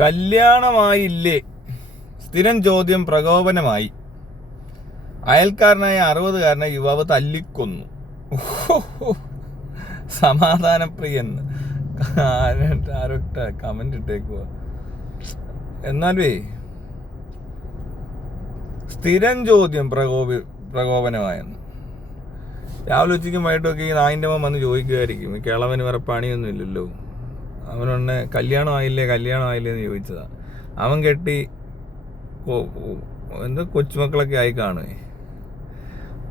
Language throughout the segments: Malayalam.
കല്യാണമായില്ലേ? സ്ഥിരം ചോദ്യം പ്രകോപനമായി. അയൽക്കാരനായ അറുപതുകാരനെ യുവാവ് തല്ലിക്കൊന്നു. സമാധാനപ്രിയെന്ന് ആരൊക്കെ കമന്റ് ഇട്ടേക്കുക എന്നാലേ സ്ഥിരം ചോദ്യം പ്രകോപി പ്രകോപനമായെന്ന്. രാവിലെ ഉച്ചയ്ക്കും വൈകിട്ടൊക്കെ ഈ നായിന്റെ വന്ന് ചോദിക്കുമായിരിക്കും കിളവന് വേറെ ഇല്ലല്ലോ അവനൊന്നെ കല്യാണം ആയില്ലേ കല്യാണം ആയില്ലേ എന്ന് ചോദിച്ചതാണ് അവൻ കെട്ടി എന്താ കൊച്ചുമക്കളൊക്കെ ആയി കാണുമേ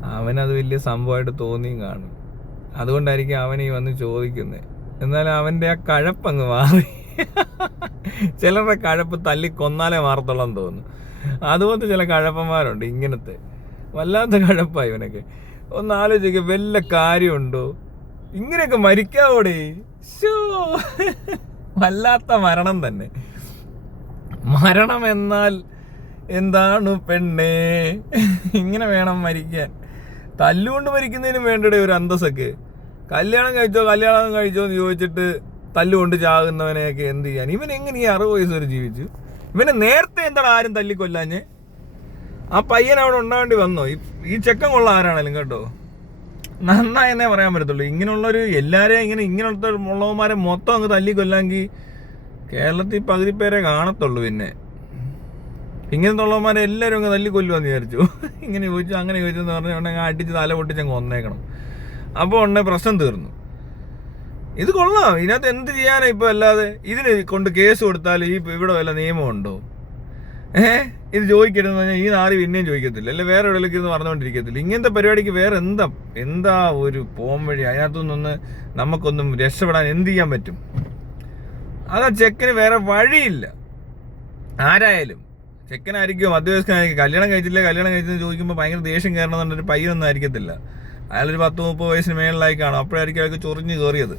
അവനത് വലിയ സംഭവമായിട്ട് തോന്നിയും കാണും. അതുകൊണ്ടായിരിക്കും അവൻ ഈ വന്ന് ചോദിക്കുന്നത് എന്നാൽ അവന്റെ ആ കഴപ്പങ്ങ് മാറി. ചിലരുടെ കഴപ്പ് തല്ലി കൊന്നാലേ മാറത്തോളം തോന്നുന്നു. അതുപോലത്തെ ചില കഴപ്പന്മാരുണ്ട് ഇങ്ങനത്തെ. വല്ലാത്ത കഴപ്പായി ഇവനൊക്കെ. ഒന്ന് ആലോചിക്കുക വല്ല കാര്യമുണ്ടോ? ഇങ്ങനെയൊക്കെ മരിക്കാവോടെ? വല്ലാത്ത മരണം തന്നെ. മരണം എന്നാൽ എന്താണ് പെണ്ണേ? ഇങ്ങനെ വേണം മരിക്കാൻ. തല്ലുകൊണ്ട് മരിക്കുന്നതിനും വേണ്ടടേ ഒരു അന്തസ്സൊക്കെ. കല്യാണം കഴിച്ചോ കല്യാണം കഴിച്ചോ എന്ന് ചോദിച്ചിട്ട് തല്ലുകൊണ്ട് ചാകുന്നവനെയൊക്കെ എന്ത് ചെയ്യാൻ? ഇവൻ എങ്ങനെ ഈ അറുപത് വയസ്സ് വരെ ജീവിച്ചു? ഇവനെ നേരത്തെ എന്താണ് ആരും തല്ലിക്കൊല്ലാഞ്ഞ്? ആ പയ്യൻ അവിടെ ഉണ്ടാവേണ്ടി വന്നോ? ഈ- ചെക്കൻ കൊള്ള ആരാണേലും കേട്ടോ? നന്നായെന്നേ പറയാൻ പറ്റത്തുള്ളൂ. ഇങ്ങനെയുള്ളൊരു എല്ലാവരെയും ഇങ്ങനെ ഇങ്ങനത്തെ ഉള്ളവന്മാരെ മൊത്തം അങ്ങ് തല്ലി കൊല്ലാമെങ്കിൽ കേരളത്തിൽ പകുതി പേരെ കാണത്തുള്ളൂ പിന്നെ. ഇങ്ങനത്തെ ഉള്ളവന്മാരെ എല്ലാവരും അങ്ങ് തല്ലി കൊല്ലുമെന്ന് വിചാരിച്ചു. ഇങ്ങനെ ചോദിച്ചു അങ്ങനെ ചോദിച്ചെന്ന് പറഞ്ഞുകൊണ്ടെങ്കിൽ അടിച്ച് തല പൊട്ടിച്ച് അങ്ങ് കൊന്നേക്കണം അപ്പോൾ ഉണ്ടെ പ്രശ്നം തീർന്നു. ഇത് കൊള്ളാം. ഇതിനകത്ത് എന്ത് ചെയ്യാനാണ് ഇപ്പോൾ അല്ലാതെ? ഇതിന് കൊണ്ട് കേസ് കൊടുത്താൽ ഈ ഇവിടെ വല്ല നിയമമുണ്ടോ? ഏ? ഇത് ചോദിക്കരുതെന്ന് പറഞ്ഞാൽ ഈ നാറി പിന്നെയും ചോദിക്കത്തില്ല. അല്ലെ വേറെ എവിടെയൊക്കെ ഇരുന്ന് പറഞ്ഞുകൊണ്ടിരിക്കത്തില്ല. ഇങ്ങനത്തെ പരിപാടിക്ക് വേറെ എന്താ എന്താ ഒരു പോം വഴി? അതിനകത്തുനിന്ന് നമുക്കൊന്നും രക്ഷപ്പെടാൻ എന്ത് ചെയ്യാൻ പറ്റും? ആ ചെക്കന് വേറെ വഴിയില്ല. ആരായാലും. ചെക്കനായിരിക്കും മധ്യവയസ്കനായിരിക്കും. കല്യാണം കഴിച്ചില്ല? കല്യാണം കഴിച്ചെന്ന് ചോദിക്കുമ്പോൾ ഭയങ്കര ദേഷ്യം കയറണമെന്ന് ഒരു പയ്യനൊന്നും ആയിരിക്കത്തില്ല. അയാളൊരു പത്ത് മുപ്പത് വയസ്സിന് മേളിലായി കാണും. അപ്പോഴായിരിക്കും അയാൾക്ക് ചൊറിഞ്ഞ് കയറിയത്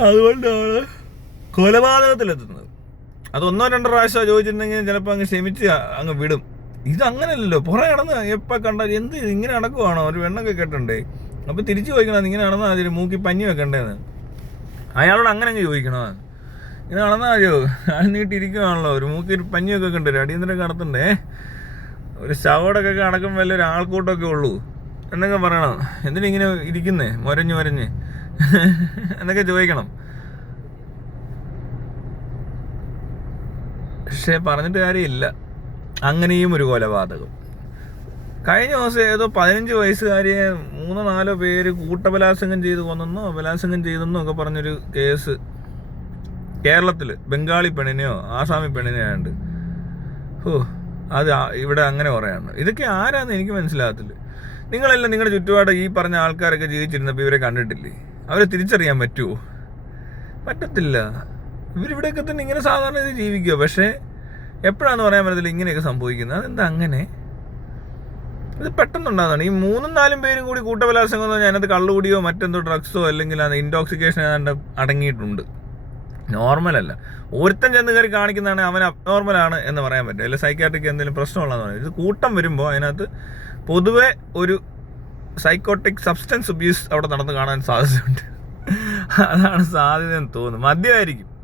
അതുകൊണ്ടാണ് കൊലപാതകത്തിലെത്തുന്നത്. അത് ഒന്നോ രണ്ടോ പ്രാവശ്യം ചോദിച്ചിട്ടുണ്ടെങ്കിൽ ചിലപ്പോൾ അങ്ങ് ക്ഷമിച്ച് അങ്ങ് വിടും. ഇത് അങ്ങനെയല്ലല്ലോ. പുറകെ നടന്ന് എപ്പോൾ കണ്ടാൽ എന്ത് ഇങ്ങനെ നടക്കുവാണോ? ഒരു വെണ്ണൊക്കെ കെട്ടണ്ടേ അപ്പോൾ തിരിച്ചു ചോദിക്കണം ഇങ്ങനെ നടന്നാൽ അതിൽ മൂക്കി പഞ്ഞി വെക്കണ്ടേന്ന്. അയാളോട് അങ്ങനെ അങ്ങ് ചോദിക്കണോ? ഇങ്ങനെ നടന്നാൽ മതിയോ? അയാൾ നീട്ടിയിരിക്കുവാണല്ലോ ഒരു മൂക്കി ഒരു പഞ്ഞിയൊക്കെ ഉണ്ട് ഒരു അടിയന്തരം കടത്തണ്ടേ ഒരു ശവടൊക്കെ അടക്കം വല്ല ഒരു ആൾക്കൂട്ടമൊക്കെ ഉള്ളൂ. എന്നൊക്കെ പറയണം. എന്തിനാ ഇങ്ങനെ ഇരിക്കുന്നേ? മൊരഞ്ഞ് മൊരഞ്ഞ്. എന്നൊക്കെ ചോദിക്കണം. പക്ഷേ പറഞ്ഞിട്ട് കാര്യമില്ല. അങ്ങനെയും ഒരു കൊലപാതകം. കഴിഞ്ഞ ദിവസം ഏതോ പതിനഞ്ച് വയസ്സുകാരിയെ മൂന്നോ നാലോ പേര് കൂട്ടബലാത്സംഗം ചെയ്ത് കൊന്നെന്നോ ബലാത്സംഗം ചെയ്തെന്നോ ഒക്കെ പറഞ്ഞൊരു കേസ് കേരളത്തിൽ ബംഗാളി പെണ്ണിനെയോ ആസാമി പെണ്ണിനെയോ ഉണ്ട് ഓ അത് ഇവിടെ അങ്ങനെ പറയാണ് ഇതൊക്കെ ആരാന്ന് എനിക്ക് മനസ്സിലാകത്തില്ല. നിങ്ങളെല്ലാം നിങ്ങളുടെ ചുറ്റുപാട് ഈ പറഞ്ഞ ആൾക്കാരൊക്കെ ജീവിച്ചിരുന്നപ്പോൾ ഇവരെ കണ്ടിട്ടില്ലേ? അവരെ തിരിച്ചറിയാൻ പറ്റുമോ പറ്റത്തില്ല. ഇവരിവിടെയൊക്കെ തന്നെ ഇങ്ങനെ സാധാരണ ഇത് ജീവിക്കുക പക്ഷേ എപ്പോഴാന്ന് പറയാൻ പറ്റത്തില്ല ഇങ്ങനെയൊക്കെ സംഭവിക്കുന്നത്. അതെന്താ അങ്ങനെ? ഇത് പെട്ടെന്നുണ്ടാകുന്നതാണ്. ഈ മൂന്നും നാലും പേരും കൂടി കൂട്ടബലാത്സംഗം എന്ന് പറഞ്ഞാൽ അതിനകത്ത് കള്ളുകൂടിയോ മറ്റെന്തോ ഡ്രഗ്സോ അല്ലെങ്കിൽ അത് ഇൻടോക്സിക്കേഷൻ ഏതാണ്ട് അടങ്ങിയിട്ടുണ്ട്. നോർമലല്ല ഒരുത്തൻ ചെന്ന് കയറി കാണിക്കുന്നതാണ് അവൻ അബ്നോർമലാണ് എന്ന് പറയാൻ പറ്റും. അല്ലെങ്കിൽ സൈക്കാട്രിക്ക് എന്തെങ്കിലും പ്രശ്നമുള്ളതെന്ന് പറയും. ഇത് കൂട്ടം വരുമ്പോൾ അതിനകത്ത് പൊതുവെ ഒരു സൈക്കോട്ടിക് സബ്സ്റ്റൻസ് അബ്യൂസ് അവിടെ നടന്ന് കാണാൻ സാധ്യതയുണ്ട്. അതാണ് സാധ്യത എന്ന് തോന്നുന്നു. മദ്യമായിരിക്കും.